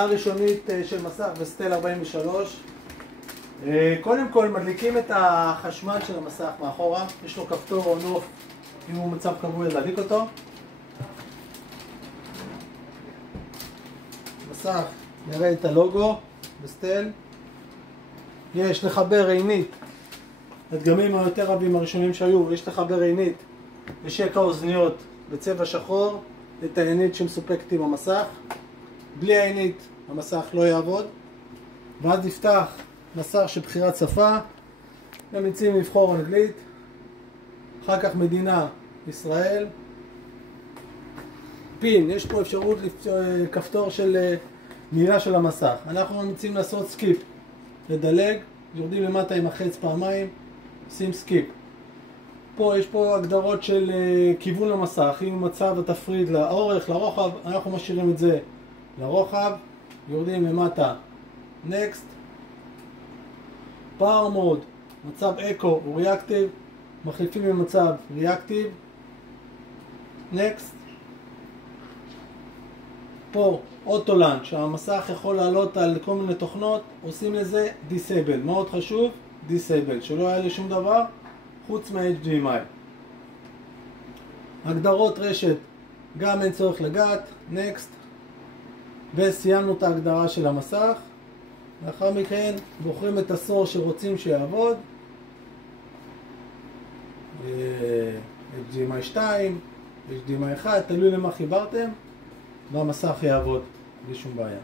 הראשונית של מסך בסטל 43. קודם כל מדליקים את החשמל של המסך מאחורה, יש לו כפתור און אוף, אם הוא מצב קבוע להדליק אותו. מסך נראה את הלוגו בסטל. יש לחבר עינית, הדגמים היותר רבים הראשונים שהיו, יש לחבר עינית ושקע אוזניות בצבע שחור, את העינית שמסופקת עם המסך. בלי העינית המסך לא יעבוד. ואז יפתח מסך של בחירת שפה, מציעים לבחור אנגלית, אחר כך מדינה ישראל, פין, יש פה אפשרות כפתור של מילה של המסך. אנחנו מציעים לעשות סקיפ, לדלג, יורדים למטה עם החץ פעמיים, עושים סקיפ. פה יש פה הגדרות של כיוון למסך, אם מצב התפריד לאורך, לרוחב, אנחנו משאירים את זה לרוחב, יורדים למטה, next. power mode, מצב אקו הוא reactive, מחליפים למצב reactive, next. פה אוטולנד, שהמסך יכול לעלות על כל מיני תוכנות, עושים לזה disable, מאוד חשוב, disable, שלא היה לי שום דבר חוץ מה-HDMI. הגדרות רשת, גם אין צורך לגעת, next. וסיימנו את ההגדרה של המסך. לאחר מכן בוחרים את הסור שרוצים שיעבוד, HDMI 2, HDMI 1, תלוי למה חיברתם, והמסך יעבוד בלי שום בעיה.